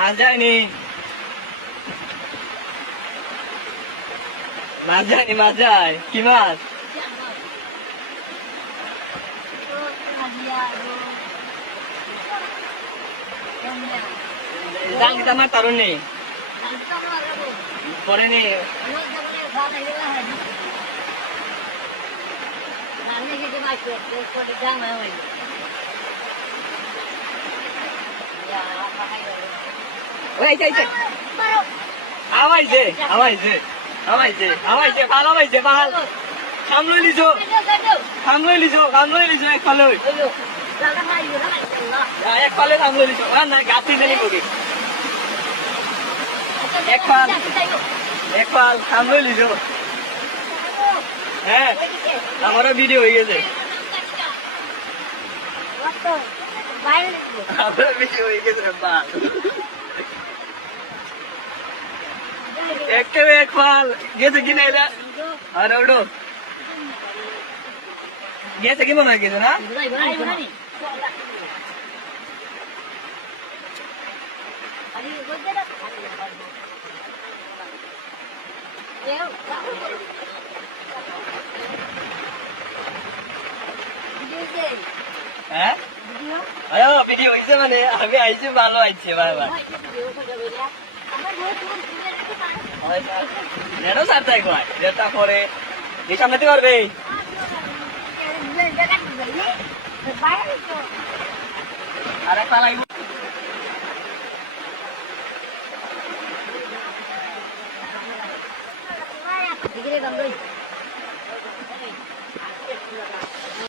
মাছ যায়নি, মাছ যায়নি, মাছ যায়। কি মাছ? জানি তো আমার তরুণ নেই, পরে নেই। আমাইছে আমাইছে আমাইছে আমাইছে ভাল আমাইছে ভাল কাম লৈ লিছো কাম লৈ লিছো কাম লৈ লিছো একফালে একফালে কাম লৈ লিছো নাই গাছি দিলি বগি একফাল একফাল কাম লৈ লিছো। হ্যাঁ আমারও ভিডিও হয়ে গেছে, আমারও ভিডিও হয়ে গেছে। একেবারে এক ফাল গেছে কিনা এটা? আরে ওটো গেছে কি মনে হয় কিছু না? হ্যাঁ ভিডিও হয়েছে মানে আমি আইছি, ভালো আইছে বারবার। নেটও সারতাই কয় যেটা পরে এই সামনেতে করবে আরেক পালাই